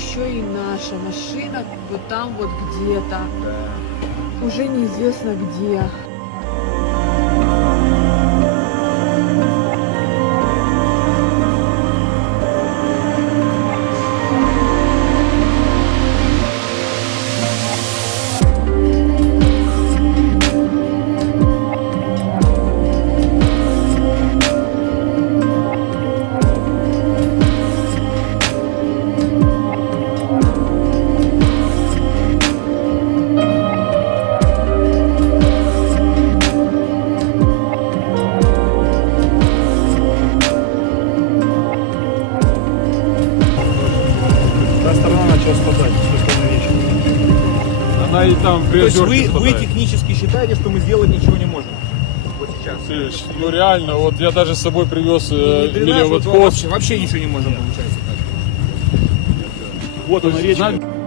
еще и наша машина вот там вот где-то. Уже неизвестно где. Спасать, она и там То есть вы технически считаете, что мы сделать ничего не можем? Вот сейчас. Ну реально, вот я даже с собой привез Вообще ничего не можем, получается. Вот он речка.